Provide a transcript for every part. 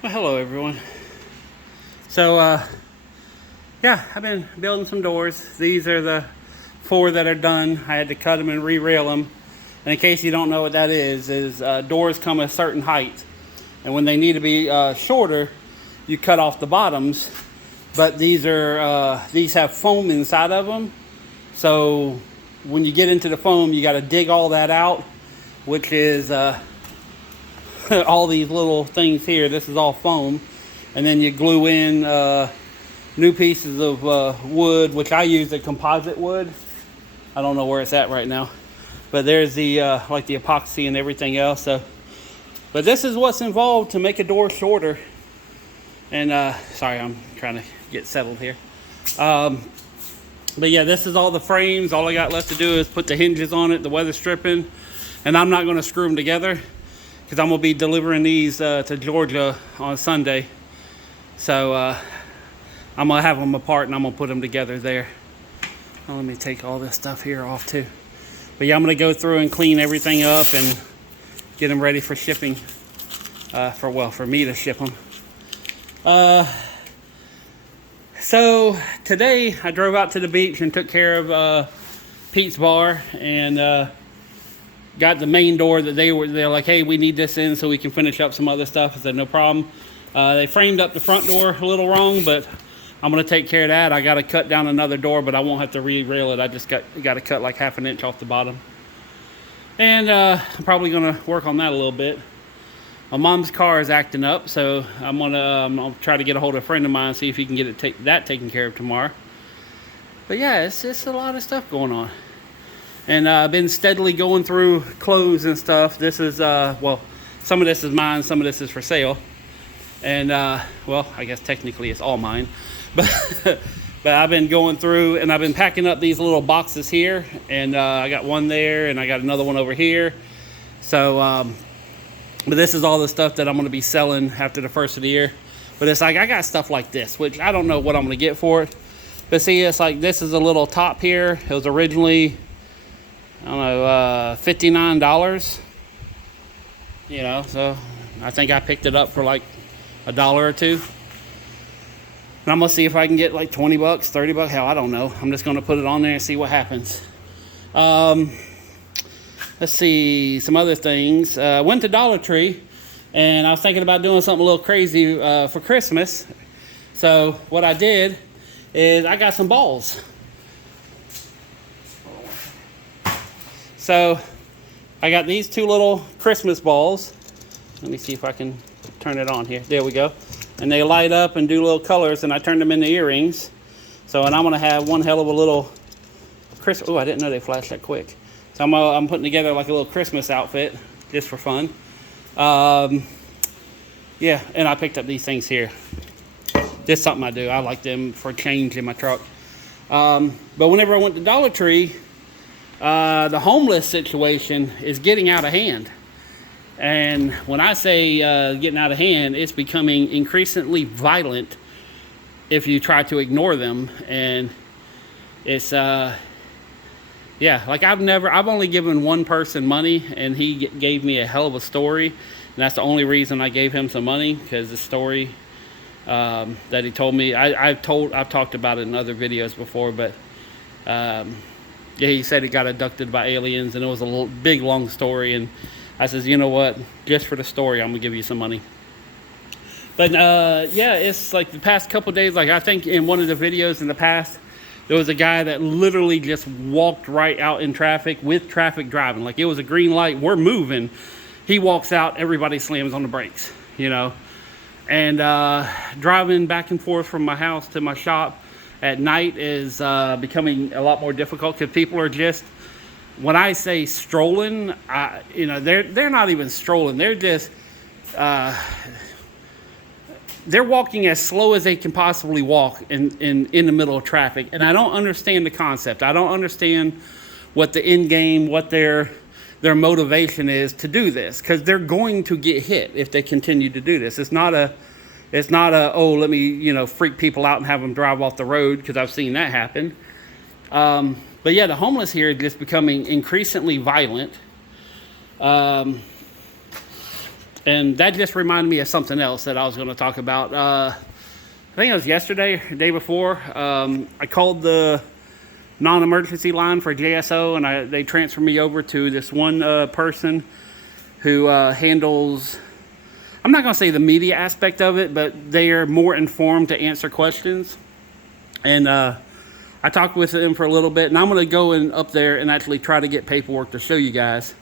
Well, hello everyone. So, yeah, I've been building some doors. These are the 4 that are done. I had to cut them and re-rail them. And in case you don't know what that is doors come a certain height. And when they need to be shorter, you cut off the bottoms. But these have foam inside of them. So when you get into the foam, you got to dig all that out, which is all these little things here. This is all foam. And then you glue in new pieces of wood, which I use the composite wood. I don't know where it's at right now, but there's the like the epoxy and everything else. So, but this is what's involved to make a door shorter. And sorry, I'm trying to get settled here. But yeah, this is all the frames. All I got left to do is put the hinges on it, the weather stripping, and I'm not going to screw them together because I'm going to be delivering these to Georgia on Sunday. So I'm going to have them apart and I'm going to put them together there. Well, let me take all this stuff here off too. But yeah, I'm going to go through and clean everything up and get them ready for shipping. For me to ship them. So today I drove out to the beach and took care of Pete's bar and got the main door that they're like, hey, we need this in so we can finish up some other stuff. I said, no problem. They framed up the front door a little wrong, but I'm going to take care of that. I got to cut down another door, but I won't have to re-rail it. I just got to cut like half an inch off the bottom. And I'm probably going to work on that a little bit. My mom's car is acting up, so I'll try to get a hold of a friend of mine and see if he can get it that taken care of tomorrow. But yeah, it's just a lot of stuff going on. And I've been steadily going through clothes and stuff. This is, some of this is mine, some of this is for sale. And, I guess technically it's all mine. But I've been going through and I've been packing up these little boxes here. And I got one there and I got another one over here. So, but this is all the stuff that I'm going to be selling after the first of the year. But it's like, I got stuff like this, which I don't know what I'm going to get for it. But see, it's like, this is a little top here. It was originally, I don't know, $59. You know, so I think I picked it up for like $1 or $2. And I'm going to see if I can get like 20 bucks, 30 bucks. Hell, I don't know. I'm just going to put it on there and see what happens. Let's see, some other things. Went to Dollar Tree, and I was thinking about doing something a little crazy for Christmas. So what I did is I got some balls. So I got these 2 little Christmas balls. Let me see if I can turn it on here. There we go. And they light up and do little colors, and I turned them into earrings. So, and I'm going to have one hell of a little Christmas. Oh, I didn't know they flashed that quick. So I'm putting together like a little Christmas outfit just for fun. Yeah, and I picked up these things here. Just something I do. I like them for change in my truck. But whenever I went to Dollar Tree, the homeless situation is getting out of hand. And when I say getting out of hand, it's becoming increasingly violent if you try to ignore them. And it's... yeah, like I've only given one person money, and he gave me a hell of a story, and that's the only reason I gave him some money, because the story that he told me, I've talked about it in other videos before, but yeah, he said he got abducted by aliens, and it was a big long story, and I says, you know what, just for the story, I'm gonna give you some money. But yeah, it's like the past couple days, like I think in one of the videos in the past, there was a guy that literally just walked right out in traffic with traffic driving. Like it was a green light, we're moving. He walks out, everybody slams on the brakes, you know. And driving back and forth from my house to my shop at night is becoming a lot more difficult because people are just, when I say strolling, you know, they're not even strolling. They're just, they're walking as slow as they can possibly walk in the middle of traffic. And I don't understand the concept. I don't understand what the end game, what their motivation is to do this. Because they're going to get hit if they continue to do this. It's not a, oh, let me, you know, freak people out and have them drive off the road, because I've seen that happen. But yeah, the homeless here is just becoming increasingly violent. And that just reminded me of something else that I was going to talk about. I think it was yesterday, the day before. I called the non-emergency line for JSO, and they transferred me over to this one person who handles, I'm not going to say the media aspect of it, but they are more informed to answer questions. And I talked with them for a little bit, and I'm going to go up there and actually try to get paperwork to show you guys.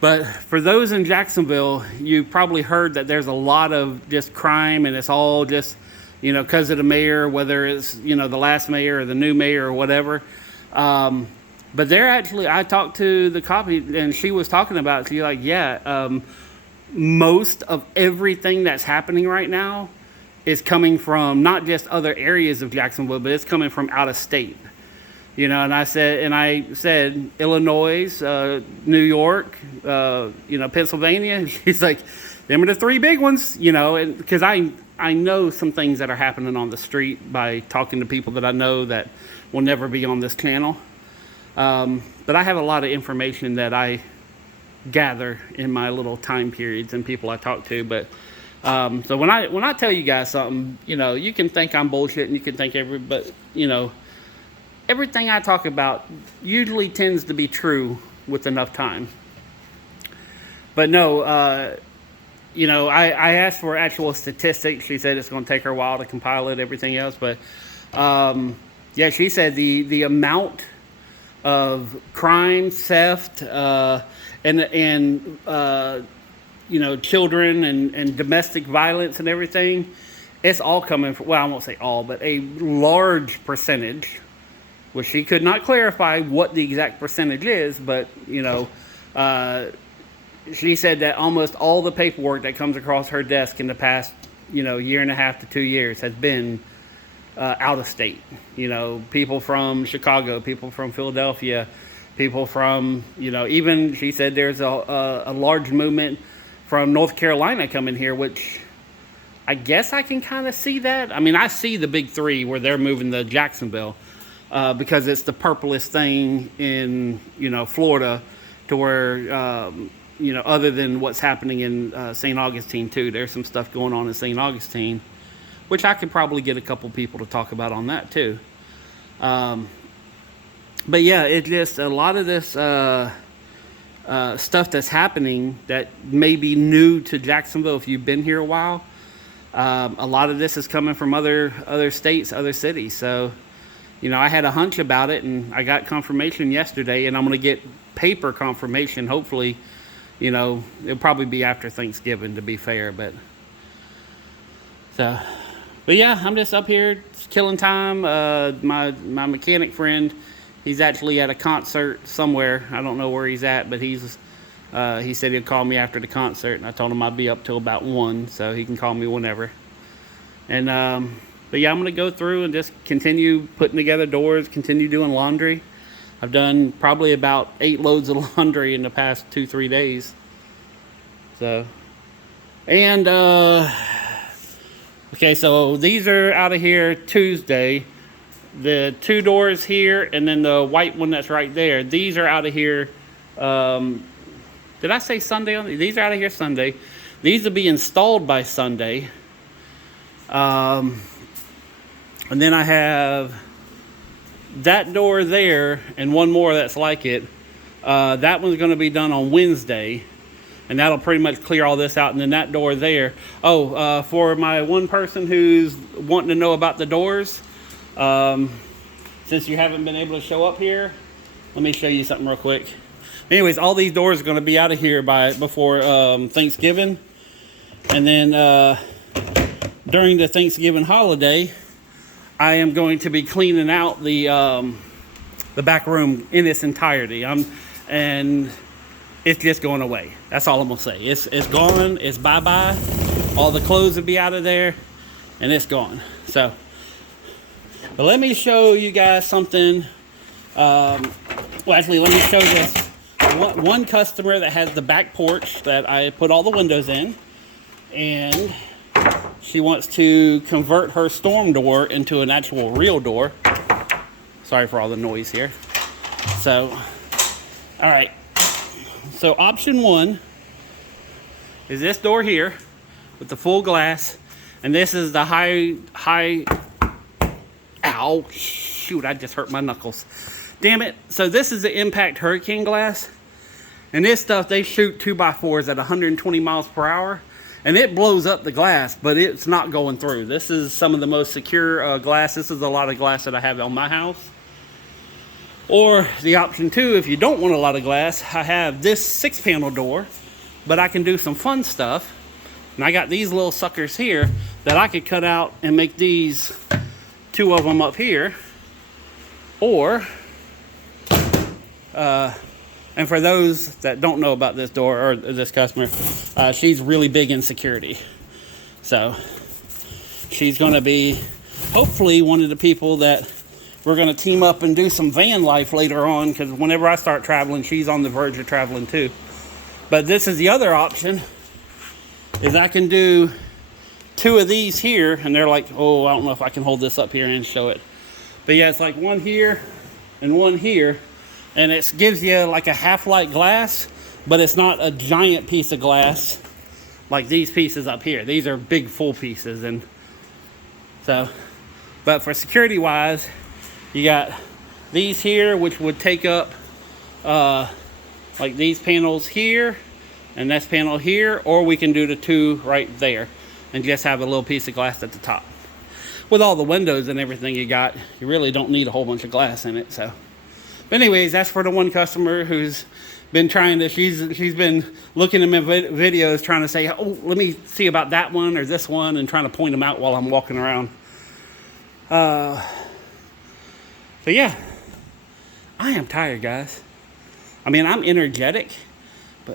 But for those in Jacksonville, you probably heard that there's a lot of just crime, and it's all just, you know, because of the mayor, whether it's, you know, the last mayor or the new mayor or whatever. But they're actually, I talked to the copy, and she was talking about it. She's like, yeah, most of everything that's happening right now is coming from not just other areas of Jacksonville, but it's coming from out of state. You know, and I said Illinois, New York, you know, Pennsylvania. And she's like, them are the three big ones, you know, because I know some things that are happening on the street by talking to people that I know that will never be on this channel. But I have a lot of information that I gather in my little time periods and people I talk to. But so when I tell you guys something, you know, you can think I'm bullshit and you can think but you know, everything I talk about usually tends to be true with enough time. But no, you know, I asked for actual statistics. She said it's going to take her a while to compile it, everything else. But yeah, she said the amount of crime, theft, and you know, children and domestic violence and everything, it's all coming from, well, I won't say all, but a large percentage, which she could not clarify what the exact percentage is, but, you know, she said that almost all the paperwork that comes across her desk in the past, you know, year and a half to 2 years has been out of state. You know, people from Chicago, people from Philadelphia, people from, you know, even she said there's a large movement from North Carolina coming here, which I guess I can kind of see that. I mean, I see the big three where they're moving to Jacksonville. Because it's the purplest thing in, you know, Florida, to where, you know, other than what's happening in St. Augustine too, there's some stuff going on in St. Augustine, which I could probably get a couple people to talk about on that too. But yeah, it just, a lot of this stuff that's happening that may be new to Jacksonville if you've been here a while. A lot of this is coming from other states, other cities. So, you know, I had a hunch about it, and I got confirmation yesterday, and I'm going to get paper confirmation. Hopefully, you know, it'll probably be after Thanksgiving, to be fair. But yeah, I'm just up here killing time. My mechanic friend, he's actually at a concert somewhere. I don't know where he's at, but he said he'd call me after the concert, and I told him I'd be up till about 1, so he can call me whenever. And but yeah, I'm going to go through and just continue putting together doors, continue doing laundry. I've done probably about 8 loads of laundry in the past 2-3 days. So, and, okay, so these are out of here Tuesday. The 2 doors here, and then the white one that's right there. These are out of here, did I say Sunday on these? These are out of here Sunday. These will be installed by Sunday. And then I have that door there and one more that's like it. That one's going to be done on Wednesday, and that'll pretty much clear all this out. And then that door there. Oh, for my one person who's wanting to know about the doors, since you haven't been able to show up here, let me show you something real quick. Anyways, all these doors are going to be out of here before Thanksgiving, and then during the Thanksgiving holiday, I am going to be cleaning out the back room in its entirety. And it's just going away. That's all I'm gonna say. It's gone. It's bye-bye. All the clothes will be out of there, and it's gone. So, but let me show you guys something. Well, actually, let me show this. One customer that has the back porch that I put all the windows in, and she wants to convert her storm door into an actual real door. Sorry for all the noise here. So, all right. So option 1 is this door here with the full glass, and this is the high, ow, shoot, I just hurt my knuckles. Damn it. So this is the impact hurricane glass, and this stuff, they shoot 2x4s at 120 miles per hour, and it blows up the glass, but it's not going through. This is some of the most secure glass. This is a lot of glass that I have on my house. Or the option 2, if you don't want a lot of glass, I have this 6-panel door, but I can do some fun stuff. And I got these little suckers here that I could cut out and make these 2 of them up here. Or, and for those that don't know about this door or this customer, she's really big in security. So she's going to be hopefully one of the people that we're going to team up and do some van life later on, because whenever I start traveling, she's on the verge of traveling too. But this is the other option, is I can do 2 of these here, and they're like, oh, I don't know if I can hold this up here and show it. But yeah, it's like one here and one here, and it gives you like a half-light glass, but it's not a giant piece of glass like these pieces up here. These are big full pieces, and so, but for security wise, you got these here, which would take up like these panels here and this panel here, or we can do the 2 right there and just have a little piece of glass at the top. With all the windows and everything you got, you really don't need a whole bunch of glass in it. So, but anyways, that's for the one customer who's been trying to, she's been looking at my videos trying to say, oh, let me see about that one or this one, and trying to point them out while I'm walking around. But yeah, I am tired, guys. I mean, I'm energetic,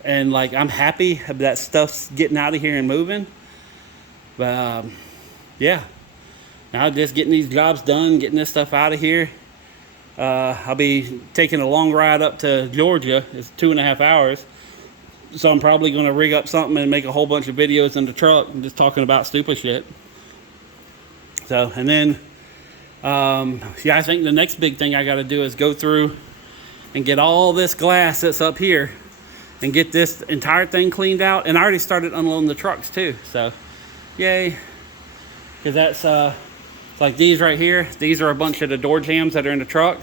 and like I'm happy that stuff's getting out of here and moving. But yeah, now just getting these jobs done, getting this stuff out of here. I'll be taking a long ride up to Georgia. It's 2.5 hours. So I'm probably going to rig up something and make a whole bunch of videos in the truck and just talking about stupid shit. So, and then yeah, I think the next big thing I got to do is go through and get all this glass that's up here and get this entire thing cleaned out. And I already started unloading the trucks too. So, yay. Because that's, like these right here. These are a bunch of the door jambs that are in the truck.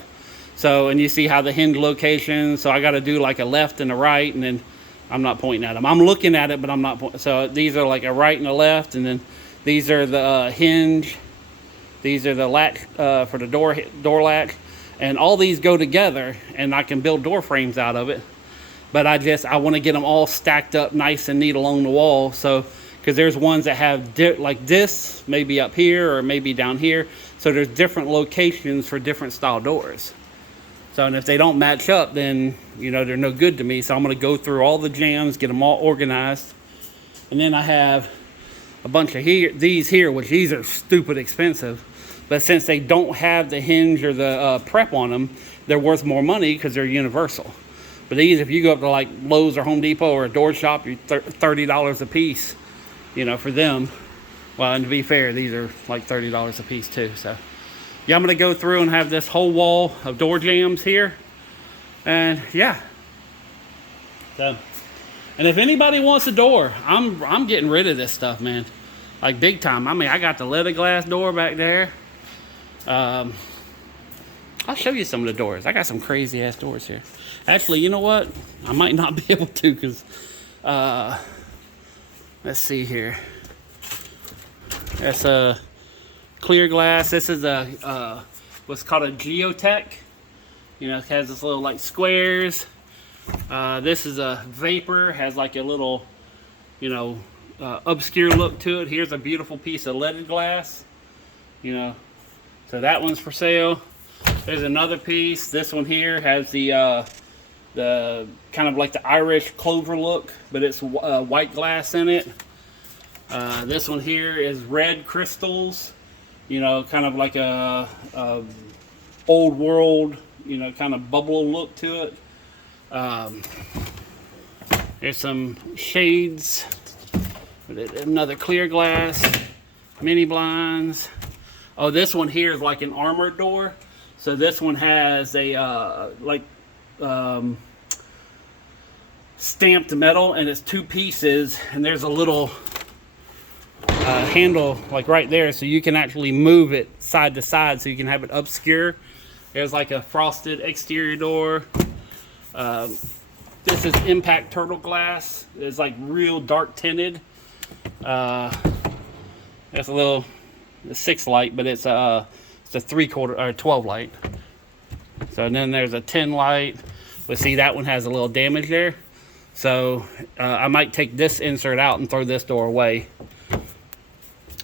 So, and you see how the hinge location. So I got to do like a left and a right. And then I'm not pointing at them. I'm looking at it, but I'm not pointing. So these are like a right and a left. And then these are the hinge. These are the latch for the door latch, and all these go together, and I can build door frames out of it. But I want to get them all stacked up nice and neat along the wall. So, because there's ones that have like this, maybe up here or maybe down here. So there's different locations for different style doors. So, and if they don't match up, then you know they're no good to me. So I'm going to go through all the jams, get them all organized, and then I have a bunch of these here, which these are stupid expensive. But since they don't have the hinge or the prep on them, they're worth more money because they're universal. But these, if you go up to like Lowe's or Home Depot or a door shop, you're $30 a piece, you know, for them. Well, and to be fair, these are like $30 a piece too. So yeah, I'm going to go through and have this whole wall of door jambs here. And yeah. So, and if anybody wants a door, I'm getting rid of this stuff, man. Like big time. I mean, I got the leather glass door back there. I'll show you some of the doors. I got some crazy ass doors here. Actually, you know what? I might not be able to, because let's see here. That's a clear glass. This is a what's called a geotech. You know, it has this little like squares. This is a vapor. Has like a little, you know, obscure look to it. Here's a beautiful piece of leaded glass. You know. So that one's for sale. There's another piece. This one here has the kind of like the Irish clover look, but it's white glass in it. This one here is red crystals. You know, kind of like a old world, you know, kind of bubble look to it. There's some shades. Another clear glass. Mini blinds. Oh, this one here is like an armored door. So this one has a stamped metal, and it's 2 pieces, and there's a little handle like right there, so you can actually move it side to side, so you can have it obscure. There's like a frosted exterior door. This is impact turtle glass. It's like real dark tinted. It's a little 6 light, but it's a 3/4 or 12 light. So and then there's a 10 light, but see that one has a little damage there. So I might take this insert out and throw this door away.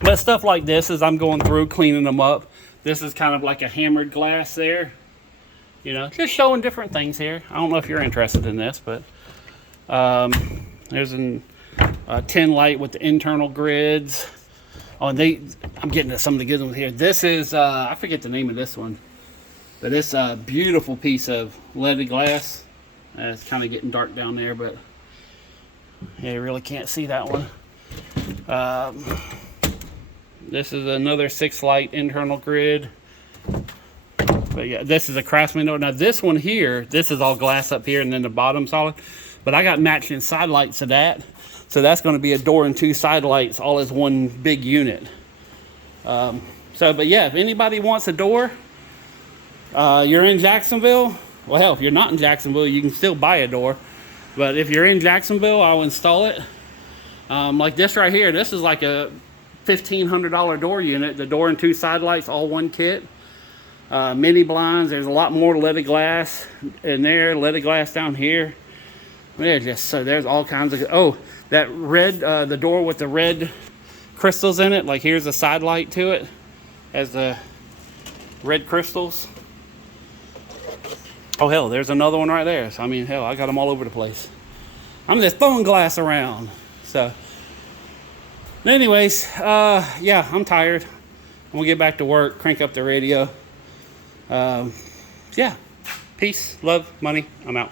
But stuff like this, as I'm going through cleaning them up, this is kind of like a hammered glass there. You know, just showing different things here. I don't know if you're interested in this, but there's a 10 light with the internal grids. Oh, and I'm getting to some of the good ones here. This is, I forget the name of this one, but it's a beautiful piece of leaded glass. It's kind of getting dark down there, but yeah, you really can't see that one. This is another 6 light internal grid. But yeah, this is a Craftsman door. Now this one here, this is all glass up here and then the bottom solid. But I got matching side lights to that. So that's going to be a door and 2 side lights all as one big unit. But yeah, if anybody wants a door, you're in Jacksonville. Well, hell, if you're not in Jacksonville, you can still buy a door. But if you're in Jacksonville, I'll install it. Like this right here, this is like a $1,500 door unit. The door and 2 side lights, all one kit. Mini blinds. There's a lot more leaded glass in there. Leaded glass down here. There's all kinds of. Oh, that red, the door with the red crystals in it. Like here's a side light to it, has the red crystals. Oh hell, there's another one right there. So I mean, hell, I got them all over the place. I'm just throwing glass around. So, anyways, yeah, I'm tired. I'm gonna get back to work. Crank up the radio. Yeah, peace, love, money. I'm out.